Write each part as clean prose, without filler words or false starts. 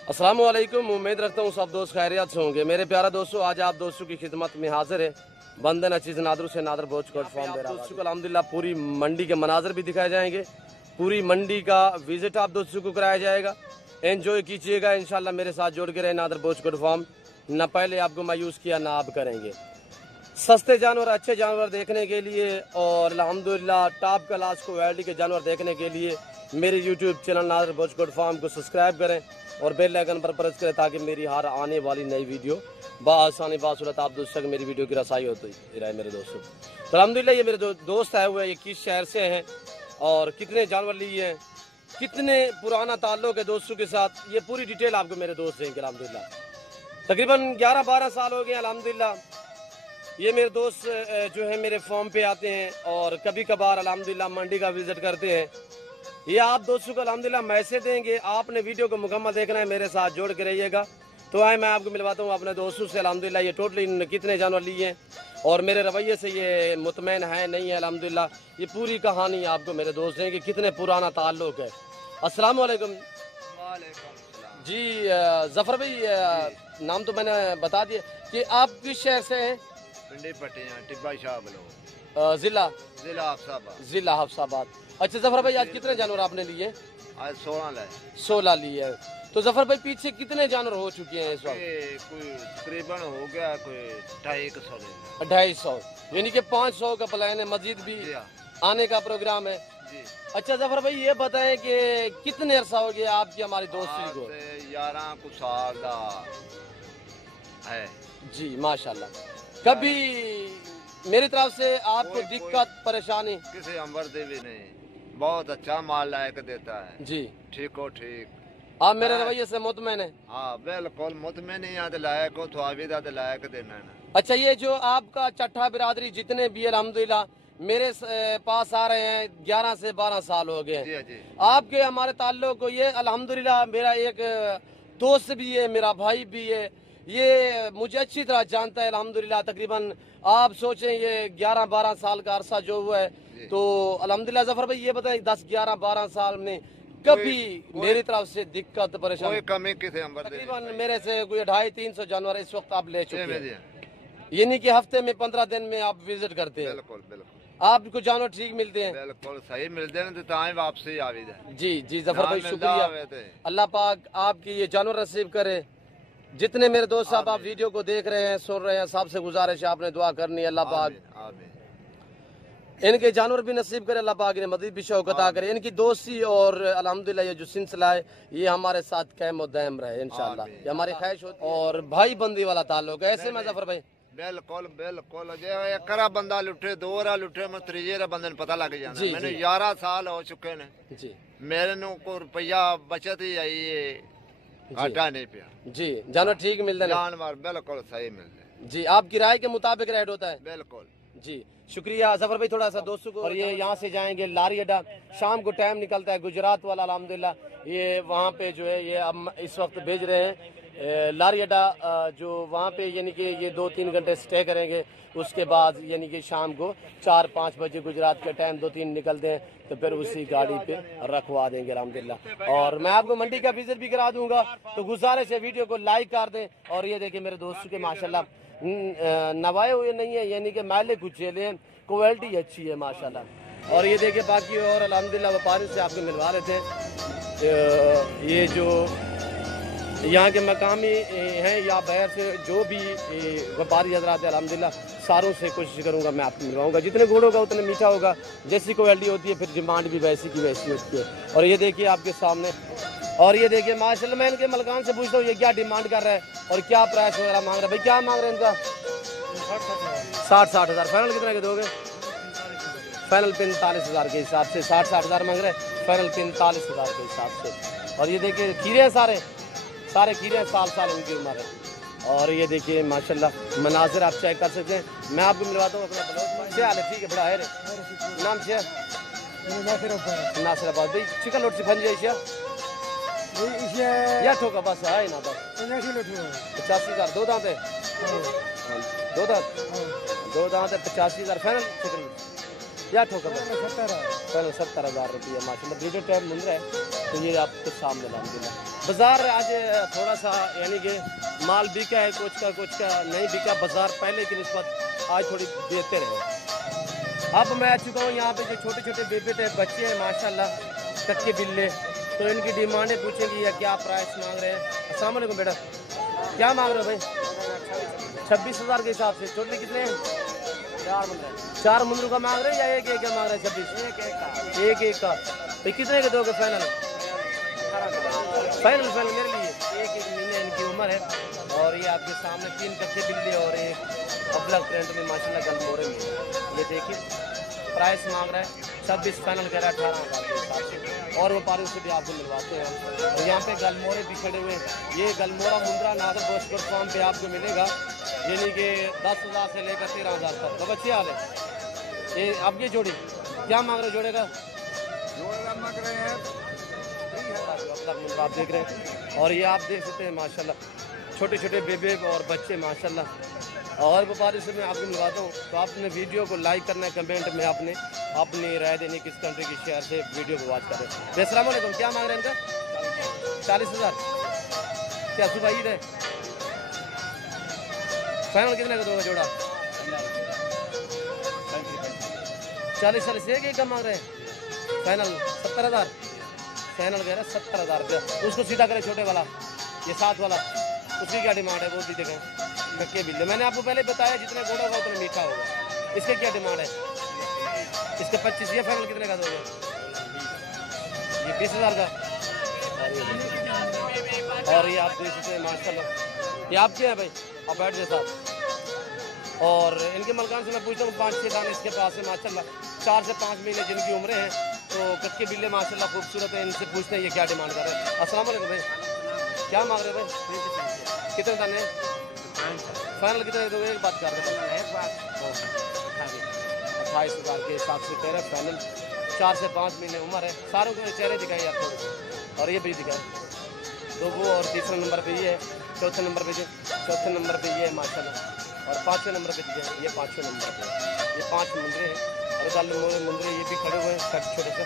अस्सलाम वालेकुम। उम्मीद रखता हूँ सब दोस्त खैरियत से होंगे। मेरे प्यारे दोस्तों, आज आप दोस्तों की खिदमत में हाजिर है बंदे नचीज नादर से नादर बोझ कोट फॉर्म दे रहा दोस्तों को अल्हम्दुलिल्लाह पूरी मंडी के मनाजर भी दिखाए जाएंगे, पूरी मंडी का विजिट आप दोस्तों को कराया जाएगा। एंजॉय कीजिएगा इंशाल्लाह, मेरे साथ जोड़ के रहे नादर बोझ कोट फॉर्म। न पहले आपको मायूस किया ना आप करेंगे। सस्ते जानवर, अच्छे जानवर देखने के लिए और अल्हम्दुलिल्लाह टॉप क्लास क्वालिटी के जानवर देखने के लिए मेरे यूट्यूब चैनल नादर बोझ कोट फॉर्म को सब्सक्राइब करें और बेल आइकन पर प्रेस करें ताकि मेरी हर आने वाली नई वीडियो बआसानी बासूरत आप दोस्तों तक मेरी वीडियो की रसाई होती रहे मेरे दोस्तों। तो अल्हम्दुलिल्लाह ये मेरे दोस्त आए हुए हैं, ये किस शहर से हैं और कितने जानवर लिए हैं, कितने पुराना ताल्लुक है दोस्तों के साथ, ये पूरी डिटेल आपको मेरे दोस्त देंगे। अल्हम्दुलिल्लाह तकरीबन 11-12 साल हो गए अल्हम्दुलिल्लाह ये मेरे दोस्त जो है मेरे फॉर्म पे आते हैं और कभी कभार अल्हम्दुलिल्लाह मंडी का विजिट करते हैं। ये आप दोस्तों को अल्हम्दुलिल्लाह मैसेज देंगे, आपने वीडियो को मुकम्मल देखना है, मेरे साथ जोड़ के रहिएगा। तो आए मैं आपको मिलवाता हूँ अपने दोस्तों से। अल्हम्दुलिल्लाह ये टोटली कितने जानवर लिए हैं और मेरे रवैये से ये मुतमैन है नहीं है, अल्हम्दुलिल्लाह ये पूरी कहानी आपको मेरे दोस्त देंगे, कितने पुराना ताल्लुक है। अस्सलाम वालेकुम। जी जफर भाई, नाम तो मैंने बता दिया कि आप किस शहर से हैं? पिंडी पट्टियां टिब्बा शाह जिला हफ्साबाद। अच्छा जफर भाई, आज कितने जानवर आपने लिए? आज 16 लिए हैं। तो जफर भाई पीछे कितने जानवर हो चुके हैं इस वक्त? कोई तकरीबन हो गया कोई 250, यानी कि 500 का प्लान है, मस्जिद भी आने का प्रोग्राम है जी। अच्छा जफर भाई ये बताएं कि कितने अरसा हो गया आपकी हमारी दोस्ती को? 11 कुछ साल दा है जी माशाल्लाह। कभी मेरी तरफ से आपको दिक्कत परेशानी? किसी अंबर दे भी नहीं, बहुत अच्छा माल लायक देता है जी। ठीक हो ठीक, आप मेरे रवैये से मुतमैन है? हाँ बिल्कुल मुतमैन ही आते लायक हो तो आविदा लायक देना है ना। अच्छा ये जो आपका चट्ठा बिरादरी जितने भी अल्हम्दुलिल्लाह मेरे पास आ रहे हैं 11 से 12 साल हो गए जी जी। आपके हमारे ताल्लुक को ये अल्हम्दुलिल्लाह मेरा एक दोस्त भी है, मेरा भाई भी है, ये मुझे अच्छी तरह जानता है अल्हम्दुलिल्लाह। तकरीबन आप सोचें ये 11-12 साल का अरसा जो हुआ है, तो अल्हम्दुलिल्लाह जफर भाई ये बताएं 10-11-12 साल में कभी मेरी तरफ से दिक्कत परेशानी? कोई कमी किसी अंबर तकरीबन मेरे से कोई 250-300 जानवर इस वक्त आप ले चुके हैं, हैं, यानी कि हफ्ते में 15 दिन में आप विजिट करते हैं। बिल्कुल बिल्कुल आपको जानवर ठीक मिलते हैं? बिल्कुल सही मिलते हैं तो ताई वापसी आविदा। जी जी जफर भाई शुक्रिया, अल्लाह पाक आपकी ये जानवर नसीब करे। जितने मेरे दोस्त साहब आप वीडियो को देख रहे हैं सुन रहे हैं, सबसे गुजारिश है आपने दुआ करनी है, अल्लाह पाक इनके जानवर भी नसीब करे, अल्लाह पाक ने मज़ीद भी शौकत अता करे। इनकी दोस्ती और अल्हम्दुलिल्लाह ये जो सिलसिला है ये हमारे साथ कायम और दायम रहे इंशाअल्लाह, ये हमारी ख्वाहिश होती है। और भाई बंदी वाला ताल्लुक ऐसे में जफर भाई बिल्कुल बिल्कुल जे एकरा बंदा लुटे दोरा लुटे मैं त्रीजे बंदे ने पता लग जाना। मैंने 11 साल हो चुके ने जी, मेरे नु को रुपया बचत ही आई है, घाटा नहीं पिया जी। जानवर ठीक मिलते हैं? जानवर बिल्कुल सही मिलते हैं जी, आपकी राय के मुताबिक रेट होता है? बिल्कुल जी शुक्रिया जफर भाई। थोड़ा सा दोस्तों को, और ये यहाँ से जाएंगे लारी अड्डा, शाम को टाइम निकलता है गुजरात वाला अल्हम्दुलिल्लाह, ये वहाँ पे जो है ये अब इस वक्त भेज रहे हैं लारी अड्डा जो वहाँ पे, यानी कि ये 2-3 घंटे स्टे करेंगे, उसके बाद यानी कि शाम को 4-5 बजे गुजरात के टाइम 2-3 निकलते हैं तो फिर उसी गाड़ी पे रखवा देंगे अल्हम्दुलिल्लाह। और मैं आपको मंडी का विजिट भी करा दूंगा, तो गुजारिश है वीडियो को लाइक कर दें। और ये देखिए मेरे दोस्तों के माशाल्लाह नवाए हुए नहीं है, यानी कि मैले गुच्छेले हैं, क्वालिटी अच्छी है माशाल्लाह। और ये देखिए बाकी और अल्हम्दुलिल्लाह व्यापारी से आपको मिलवा रहे थे, ये जो यहाँ के मकामी हैं या बाहर से जो भी व्यापारी हजरात है अल्हम्दुलिल्लाह सारों से कोशिश करूँगा मैं आपको मिलवाऊँगा। जितने गुड़ होगा उतने मीठा होगा, जैसी क्वालिटी होती है फिर डिमांड भी वैसी की वैसी होती है। और ये देखिए आपके सामने, और ये देखिए माशाल्लाह मैं इनके मलकान से पूछता हूँ ये क्या डिमांड कर रहा है और क्या प्राइस वगैरह मांग रहा है। भाई क्या मांग रहे हैं इनका? 60-60 हज़ार। फाइनल कितना के दोगे? फाइनल 45 हज़ार के हिसाब से, 60-60 हज़ार मांग रहे हैं, फाइनल 45 हज़ार के हिसाब से। और ये देखिए खीरे हैं, सारे खीरे हैं, साल उनकी उम्र है। और ये देखिए माशाल्लाह मनाजिर आप चेक कर सकते हैं। मैं आपको मिलवाता हूँ अपना बलोच। क्या हाल है? ठीक है बड़ा है रे नाम से नासिराबाद भाई चिकन लोट से फंज जाइए या ठोका बस है ना बस 85 हज़ार। दो दांत है, दो दांत है 85 हज़ार फाइनल चिकन या ठोका बस फाइनल 70 हज़ार रुपये माशाल्लाह। ब्रीडर टाइम मिल रहा है तो ये आपके सामने अल्हम्दुलिल्लाह बाजार आज थोड़ा सा यानी कि माल बिका है, कुछ का नहीं बिका। बाजार पहले की निस्बत आज थोड़ी बेहतर है। अब मैं आ चुका हूँ यहाँ पे जो छोटे छोटे बेबे बच्चे हैं माशाल्लाह, कच्चे बिल्ले, तो इनकी डिमांडें पूछेंगी या क्या प्राइस मांग रहे हैं। अस्सलाम वालेकुम बेटा, क्या मांग रहे हो भाई? 26,000 के हिसाब से। टोटली कितने हैं? 4 मुंदरों का मांग रहे हैं या एक का मांग रहे हैं? 26 एक का। तो कितने के दोगे फाइनल? फाइनल मेरे लिए 1 महीने इनकी उम्र है। और ये आपके सामने 3 कच्चे बिल्ली और एक अबलग प्रिंट में माशाल्लाह गलमोरे में। ये देखिए प्राइस मांग रहा है 26, फाइनल कह रहा है 18,000 के हिसाब से। और व्यापारियों से भी आपको मिलवाते हैं हम। और यहाँ पे गलमोरे भी खड़े हुए हैं। ये गलमोरा मुंद्रा नादर गोश्त फार्म पे आपको मिलेगा, यानी कि 10,000 से लेकर 13,000 तक। तो अच्छी हाल है। ये अब ये जोड़ी क्या मांग रहे हो? जोड़े का मांग रहे हैं आप देख रहे हैं। और ये आप देख सकते हैं माशाल्लाह छोटे छोटे बेबे और बच्चे माशाल्लाह। और व्यापारी से मैं आपको मिलवाता हूँ। तो आपने वीडियो को लाइक करना है, कमेंट में आपने अपनी राय देनी किस कंट्री की शेयर से वीडियो को वॉच करें। अस्सलाम वालेकुम, क्या मांग रहे हैं इनका? 40,000। क्या सुबह ईद है? फाइनल कितने का दोगे जोड़ा? 40 एक का मांग रहे हैं। फाइनल 70,000। फाइनल कह रहे हैं 70,000 रुपया। उसको सीधा करें छोटे वाला, ये 7 वाला, उसकी क्या डिमांड है वो भी देखें। कच्चे बिल्ले मैंने आपको पहले बताया, जितने गोड़ा होगा उतना मीठा होगा। इसके क्या डिमांड है? इसके 25। ये फाइनल कितने का दोगे? ये 20,000 का। और ये आप देख सकते हैं माशाल्लाह, ये आपके हैं भाई, आप बैठ जाए साहब। और इनके मलकान से मैं पूछता हूँ 5-6 दाने इसके पास है माशाल्लाह, 4 से 5 महीने जिनकी उम्रें हैं। तो कच्चे बिल्ले माशाल्लाह खूबसूरत है। इनसे पूछते हैं ये क्या डिमांड कर रहे हैं। अस्सलाम वालेकुम भाई, क्या मांग रहे हैं भाई? कितने दाने? फाइनल कितने दोगे? एक बात कर रहे हैं, 28,000 के हिसाब से कह रहे हैं फाइनल। 4 से 5 महीने उम्र है। सारों को चेहरे दिखाए यार थोड़े। और ये भी दिखाए तो वो। और तीसरे नंबर पे ये है, चौथे नंबर पे ये है माशाल्लाह। और 5वें नंबर पे दिखाए, ये 5वें नंबर पे। ये 5 मुंदरे हैं। और गलमोरे मुंदरे ये भी खड़े हुए हैं छोटे से।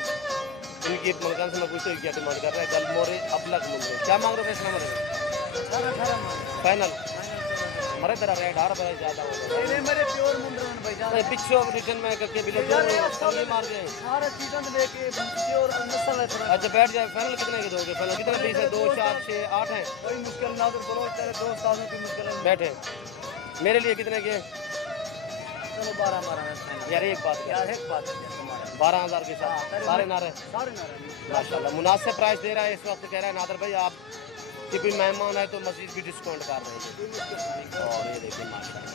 इनकी मलकान से मैं पूछता हूँ क्या डिमांड कर रहा है। गलमोरे अबलग मुंदरे क्या मांग रहे हैं? 18 फाइनल। हमारे तरह रेट 18 ज़्यादा होगा। मेरे प्योर मुंद्रन भाई जा पिछो रिटर्न में करके बिल्ले मार गए सारे चीज़ें लेके प्योर नस्ल है थोड़ा। अच्छा बैठ जाए। फाइनल कितने के दोगे? फाइनल कितने पीस है? 2, 4, 6, 8 हैं। कोई मुश्किल ना तो बोलो, तेरे दोस्त आदमी की मुश्किल है। बैठे मेरे लिए कितने के? चलो 12 यार एक बात यार, एक बात तुम्हारा 12,000 के साथ सारे नारे सारे माशाल्लाह मुनासिब प्राइस दे रहा है इस वक्त। कह रहा है नादर भाई आप कि कोई मेहमान है तो मजीद भी डिस्काउंट कर रहे हैं। और ये देखिए माशाल्लाह।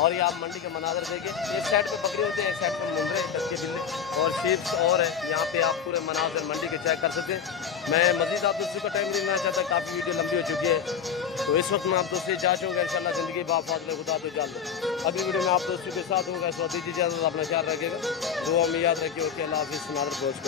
और ये आप मंडी के मनाजर देखिए, एक साइड पे बकरी होते हैं, एक साइड पे मुंदरे, कच्चे बिल्ले और शीप्स और है। यहाँ पे आप पूरे मनाजर मंडी के चेक कर सकते हैं। मैं मजीद आप दोस्तों का टाइम नहीं लेना चाहता, काफ़ी वीडियो लंबी हो चुकी है। तो इस वक्त मैं आप दोस्तों जा चुका इंशाल्लाह ज़िंदगी बाफाज़िल खुदा तो जल्द अगली वीडियो में आप दोस्तों के साथ होगा। इस वक्त दीजिए इजाज़त, अपना ख्याल रखिएगा, दुआ में याद रखिए। ओके, अल्लाह हाफ़िज़। नादर गोश्त।